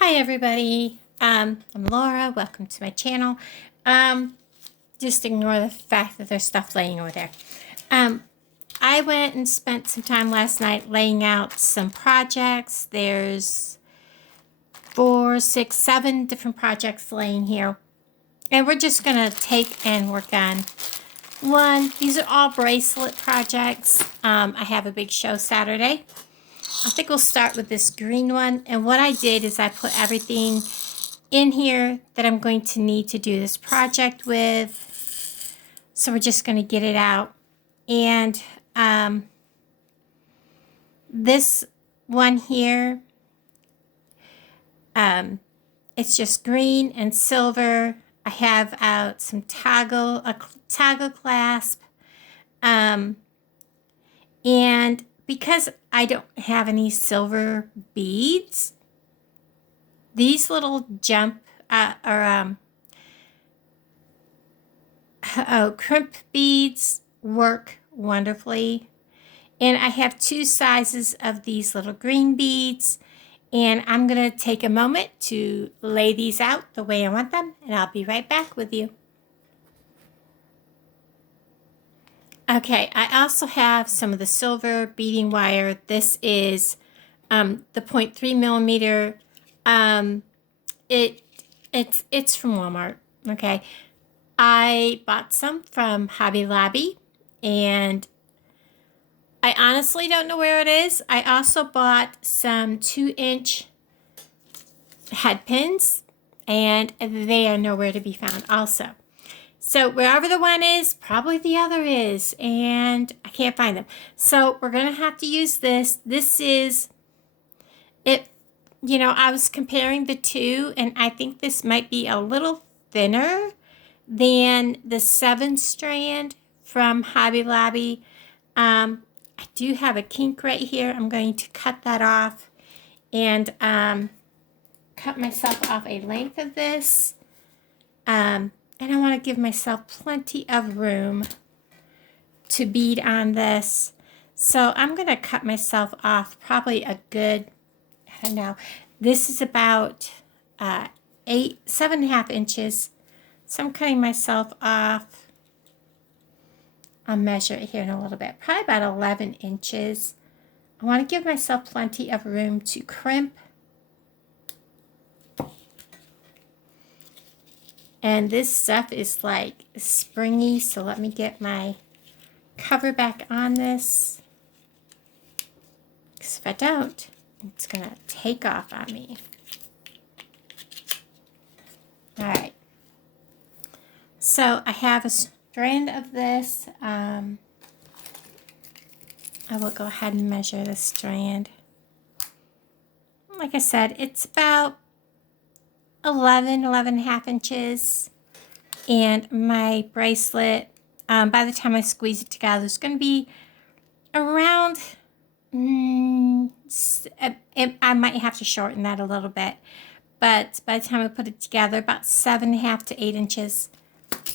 Hi everybody, I'm Laura. Welcome to my channel. Just ignore the fact that there's stuff laying over there. I went and spent some time last night laying out some projects. There's 4, 6, 7 different projects laying here. And we're just going to take and work on one. These are all bracelet projects. I have a big show Saturday. I think we'll start with this green one. And what I did is I put everything in here that I'm going to need to do this project with. So we're just going to get it out. And this one here, it's just green and silver. I have out some a toggle clasp. And because I don't have any silver beads, these little crimp beads work wonderfully. And I have 2 sizes of these little green beads. And I'm going to take a moment to lay these out the way I want them. And I'll be right back with you. Okay, I also have some of the silver beading wire. This is the 0.3 millimeter. It's from Walmart. Okay, I bought some from Hobby Lobby, and I honestly don't know where it is. I also bought some 2-inch head pins, and they are nowhere to be found also. So wherever the one is, probably the other is, and I can't find them. So we're going to have to use this. This is it. You know, I was comparing the two, and I think this might be a little thinner than the 7-strand from Hobby Lobby. I do have a kink right here. I'm going to cut that off and cut myself off a length of this. And I want to give myself plenty of room to bead on this. So I'm going to cut myself off probably a good, I don't know, this is about 7.5 inches. So I'm cutting myself off. I'll measure it here in a little bit, probably about 11 inches. I want to give myself plenty of room to crimp. And this stuff is like springy, so let me get my cover back on this. Because if I don't, it's going to take off on me. All right. So I have a strand of this. I will go ahead and measure the strand. Like I said, it's about 11.5 inches. And my bracelet, by the time I squeeze it together, it's going to be around, I might have to shorten that a little bit. But by the time I put it together, about 7.5 to 8 inches.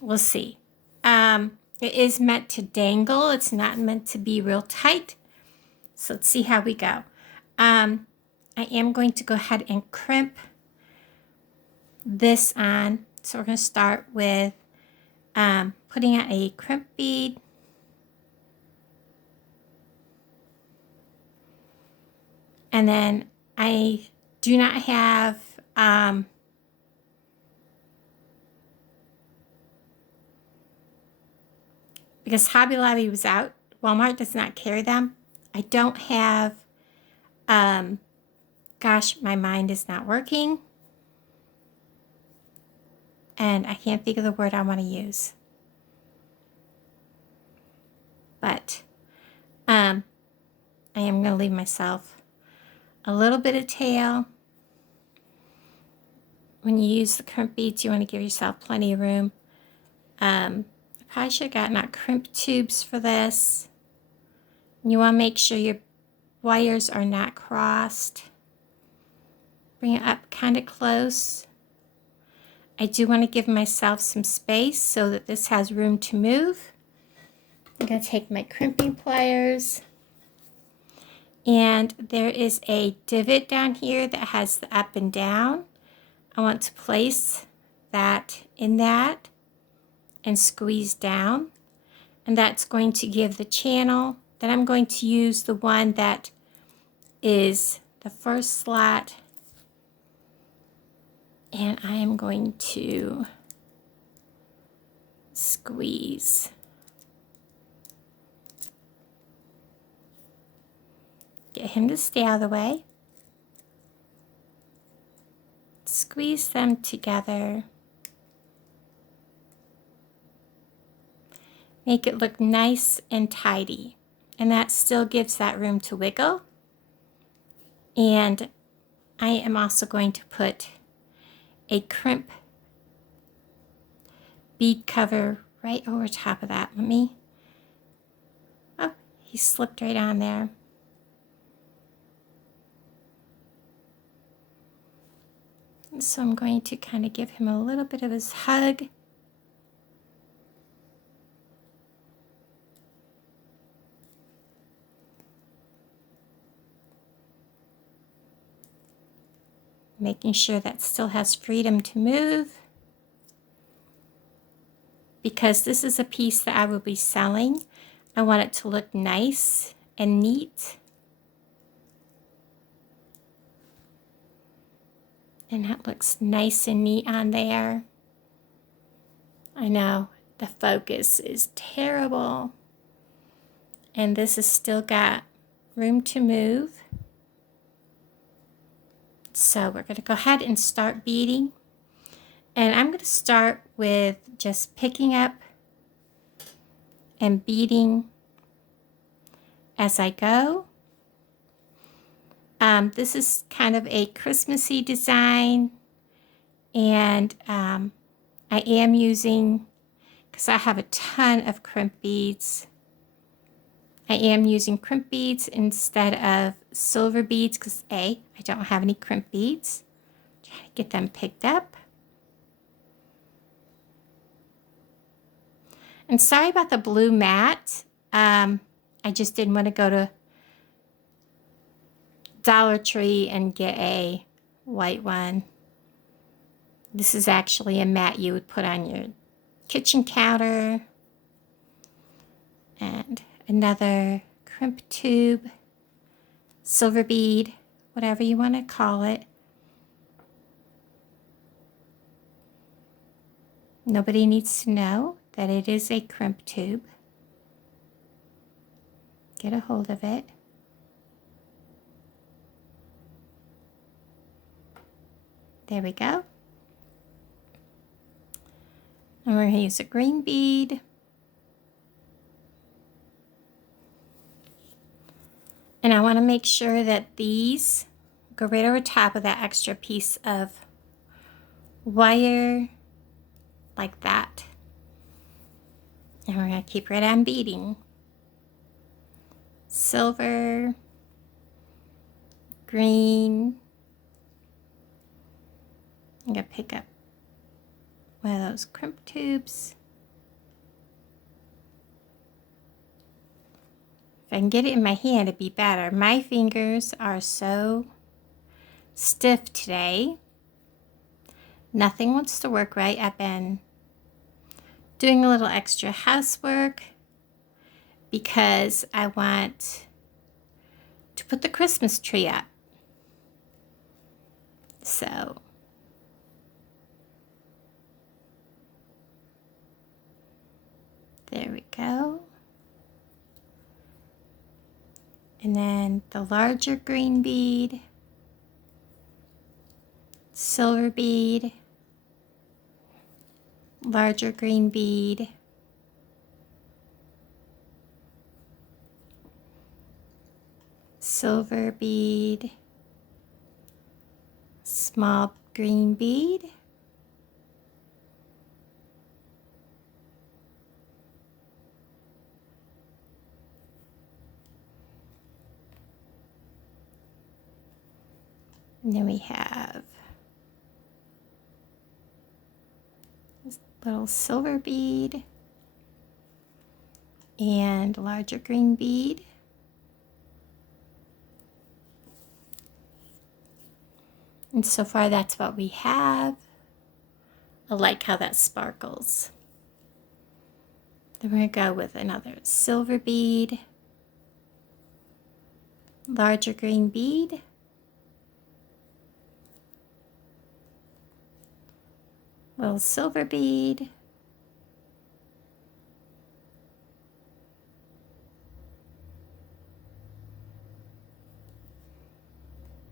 We'll see. It is meant to dangle. It's not meant to be real tight. So let's see how we go. I am going to go ahead and crimp this on. So we're going to start with putting out a crimp bead. And then I do not have because Hobby Lobby was out, Walmart does not carry them. I don't have, gosh, my mind is not working. And I can't think of the word I want to use. But I am going to leave myself a little bit of tail. When you use the crimp beads, you want to give yourself plenty of room. I probably should have gotten out crimp tubes for this. You want to make sure your wires are not crossed. Bring it up kind of close. I do want to give myself some space so that this has room to move. I'm going to take my crimping pliers And there is a divot down here that has the up and down. I want to place that in that and squeeze down. And that's going to give the channel. Then I'm going to use the one that is the first slot. And I am going to squeeze. Get him to stay out of the way. Squeeze them together. Make it look nice and tidy. And that still gives that room to wiggle. And I am also going to put a crimp bead cover right over top of that. Oh, he slipped right on there. So I'm going to kind of give him a little bit of his hug. Making sure that still has freedom to move. Because this is a piece that I will be selling, I want it to look nice and neat. And that looks nice and neat on there. I know the focus is terrible. And this has still got room to move. So we're going to go ahead and start beading. And I'm going to start with just picking up and beading as I go. This is kind of a Christmassy design, and I am using, because I have a ton of crimp beads, I am using crimp beads instead of silver beads because I don't have any crimp beads. Try to get them picked up. And sorry about the blue mat. I just didn't want to go to Dollar Tree and get a white one. This is actually a mat you would put on your kitchen counter. And another crimp tube, silver bead, whatever you want to call it. Nobody needs to know that it is a crimp tube. Get a hold of it. There we go. And we're going to use a green bead. And I want to make sure that these go right over top of that extra piece of wire, like that. And we're going to keep right on beading. Silver, green. I'm going to pick up one of those crimp tubes. If I can get it in my hand, it'd be better. My fingers are so stiff today. Nothing wants to work right. I've been doing a little extra housework because I want to put the Christmas tree up. So there we go. And then the larger green bead, silver bead, larger green bead, silver bead, small green bead, and then we have this little silver bead and larger green bead. And so far that's what we have. I like how that sparkles. Then we're going to go with another silver bead, larger green bead, little silver bead,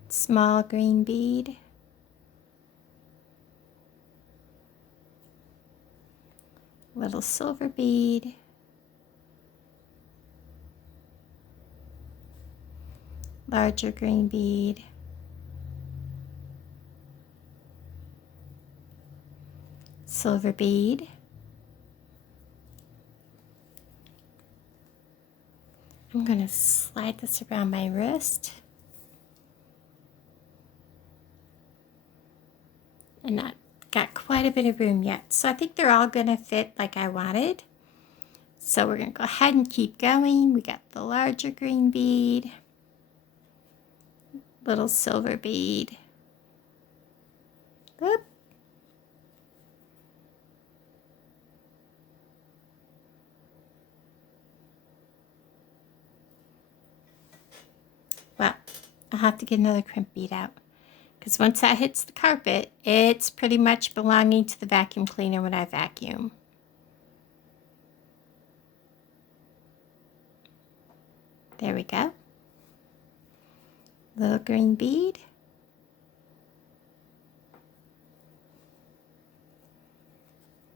small green bead, little silver bead, larger green bead, silver bead, I'm going to slide this around my wrist and not got quite a bit of room yet. So I think they're all going to fit like I wanted. So we're going to go ahead and keep going. We got the larger green bead, little silver bead. Oop. Well, I'll have to get another crimp bead out, because once that hits the carpet, it's pretty much belonging to the vacuum cleaner when I vacuum. There we go. Little green bead.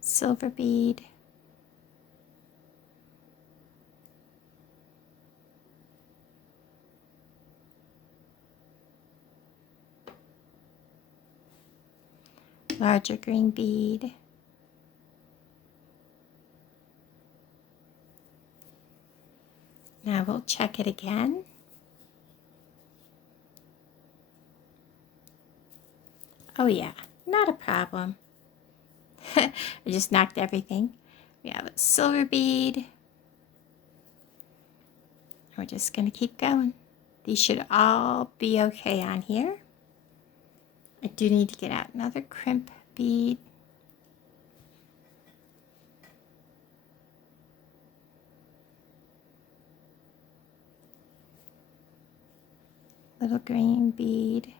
Silver bead. Larger green bead. Now we'll check it again. Oh yeah, not a problem. I just knocked everything. We have a silver bead. We're just going to keep going. These should all be okay on here. I do need to get out another crimp bead. Little green bead.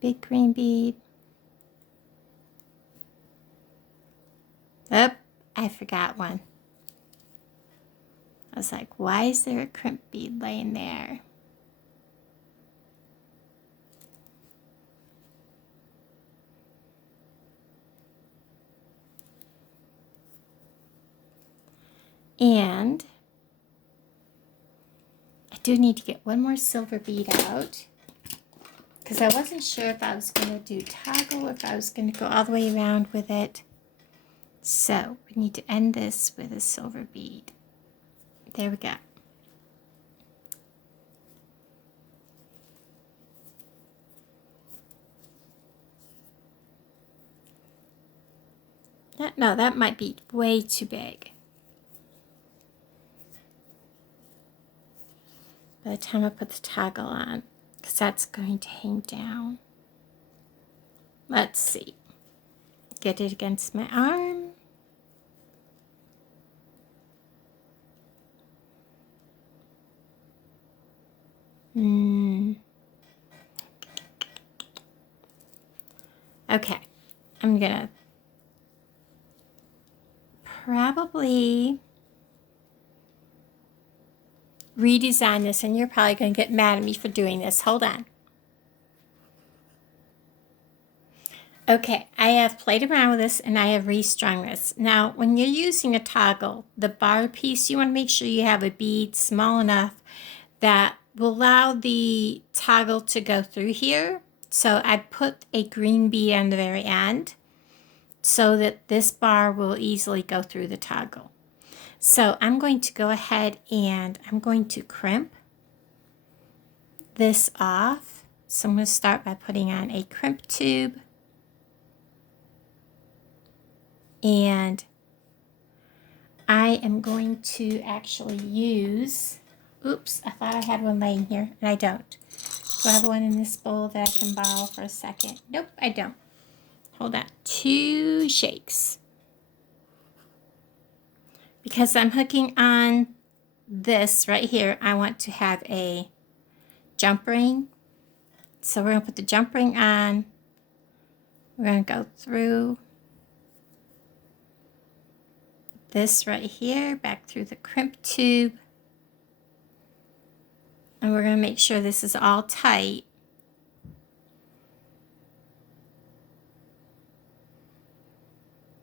Big green bead. Oh, I forgot one. I was like, why is there a crimp bead laying there? And I do need to get one more silver bead out, because I wasn't sure if I was going to do toggle or if I was going to go all the way around with it. So we need to end this with a silver bead. There we go. No, that might be way too big. By the time I put the toggle on, because that's going to hang down. Let's see. Get it against my arm. Okay, I'm gonna probably redesign this, and you're probably gonna get mad at me for doing this. Hold on. Okay, I have played around with this and I have restrung this. Now, when you're using a toggle, the bar piece, you want to make sure you have a bead small enough that will allow the toggle to go through here. So I put a green bead on the very end so that this bar will easily go through the toggle. So I'm going to go ahead and I'm going to crimp this off. So I'm going to start by putting on a crimp tube. And I am going to actually use Oops, I thought I had one laying here, and I don't. Do I have one in this bowl that I can borrow for a second? Nope, I don't. Hold on. 2 shakes. Because I'm hooking on this right here, I want to have a jump ring. So we're going to put the jump ring on. We're going to go through this right here, back through the crimp tube. And we're going to make sure this is all tight.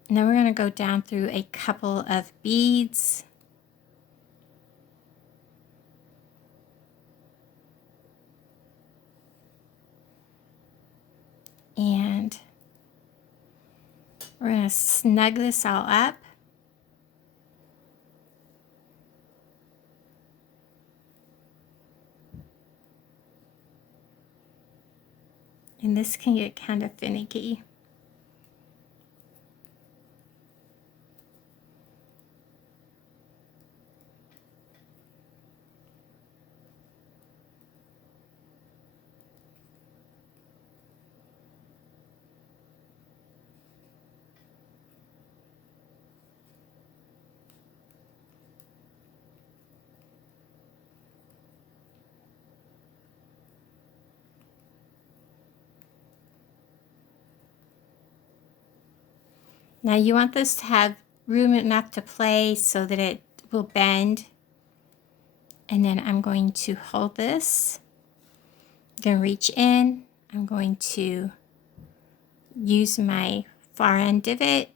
And then we're going to go down through a couple of beads. And we're going to snug this all up. And this can get kind of finicky. Now you want this to have room enough to play so that it will bend. And then I'm going to hold this. I'm going to reach in. I'm going to use my far end divot.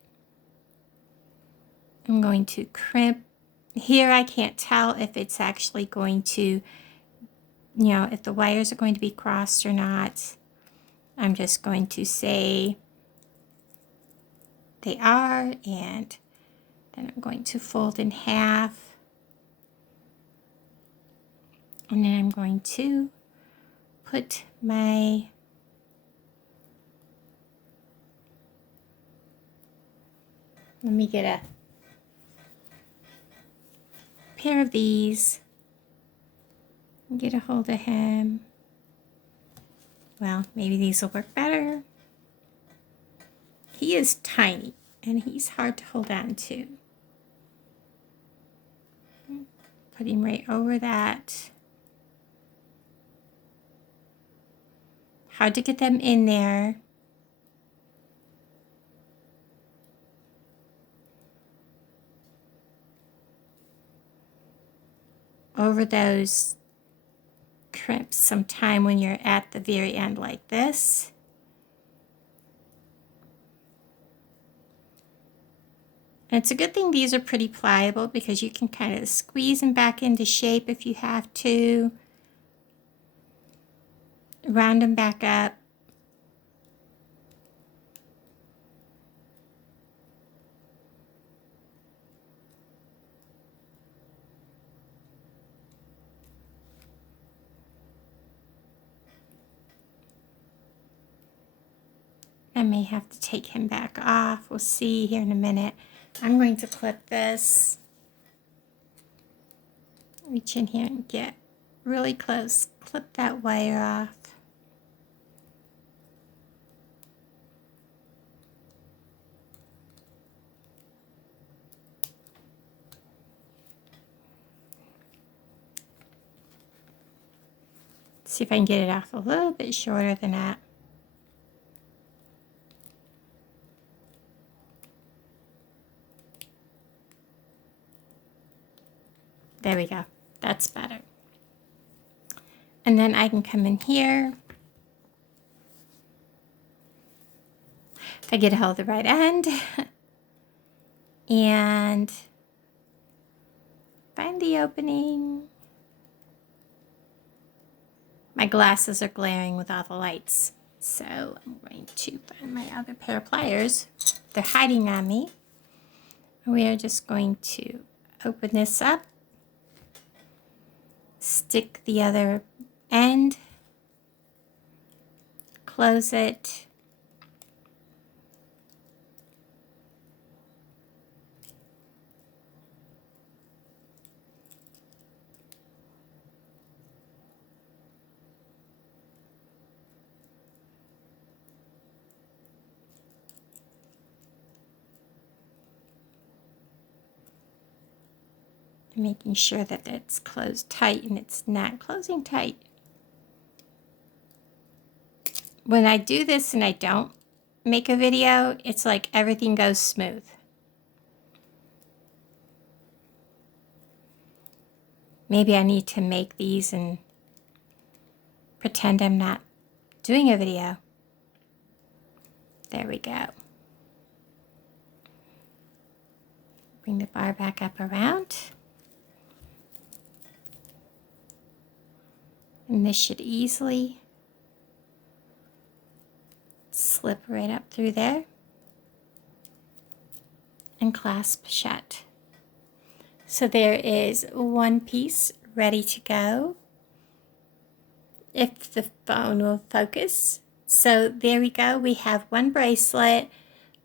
I'm going to crimp. Here I can't tell if it's actually going to, if the wires are going to be crossed or not. I'm just going to say they are, and then I'm going to fold in half. And then I'm going to put my let me get a pair of these and get a hold of him. Well, maybe these will work better. He is tiny and he's hard to hold on to. Put him right over that. Hard to get them in there. Over those crimps sometime when you're at the very end like this. And it's a good thing these are pretty pliable because you can kind of squeeze them back into shape if you have to. Round them back up. I may have to take him back off. We'll see here in a minute. I'm going to clip this. Reach in here and get really close. Clip that wire off. See if I can get it off a little bit shorter than that. There we go. That's better. And then I can come in here. If I get a hold of the right end. And find the opening. My glasses are glaring with all the lights. So I'm going to find my other pair of pliers. They're hiding on me. We are just going to open this up. Stick the other end, close it, making sure that it's closed tight, and it's not closing tight. When I do this and I don't make a video, it's like everything goes smooth. Maybe I need to make these and pretend I'm not doing a video. There we go. Bring the bar back up around. And this should easily slip right up through there and clasp shut. So there is one piece ready to go, if the phone will focus. So there we go. We have one bracelet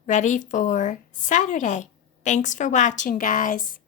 ready for Saturday. Thanks for watching, guys.